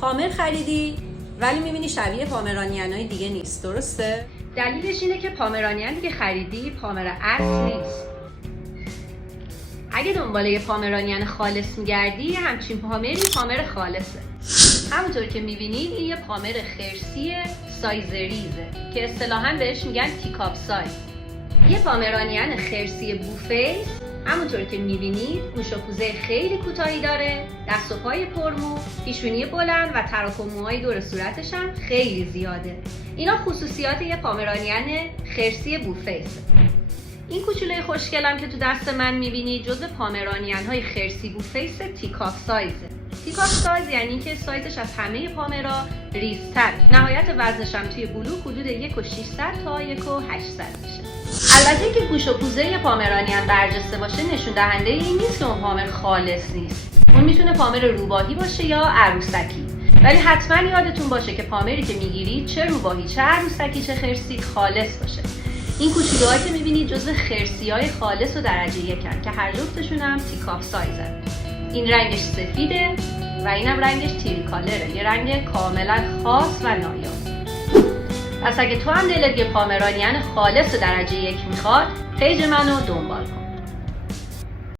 پامر خریدی ولی میبینی شبیه پامرانیان‌های دیگه نیست، درسته؟ دلیلش اینه که پامرانیانی که خریدی پامر اصل نیست. اگه دنبال یه پامرانیان خالص میگردی، همچین پامری پامر خالصه. همونطور که میبینید این یه پامر خرسی سایز ریزه که اصطلاحاً بهش میگن تیکاپ سایز. یه پامرانیان خرسی بوفیس همونطور که میبینید گوش و کوزه خیلی کوتاهی داره، دست و پای پرمو، پیشونی بلند و تراک و موهای دور صورتش هم خیلی زیاده. اینا خصوصیات یه پامرانیان خرسی بوفیسه. این کوچولوی خوشگلم که تو دست من میبینید جزو پامرانیان‌های خرسی بوفیس تیکاپ سایزه. تیکاپ سایز یعنی که سایزش از همه پامرا ریزتر. نهایت وزنش هم توی بلوغ حدود 1,600 تا 1,800 میشه. البته که گوش و کوزه پامرانیان برجسته باشه نشون دهنده این نیست که اون پامر خالص نیست. اون میتونه پامر روباهی باشه یا عروسکی. ولی حتما یادتون باشه که پامری که میگیرید چه روباهی، چه عروسکی، چه خرسی خالص باشه. این کوچولوها که میبینید جزو خرسی‌های خالص و درجه یکن که هر جفتشون هم تیکاپ سایزن. این رنگش سفیده و اینم رنگش تریکالره، یه رنگ کاملا خاص و نایاب. پس اگه تو هم دلت یه پامرانیان خالص درجه یک میخواد، پیج منو دنبال کن.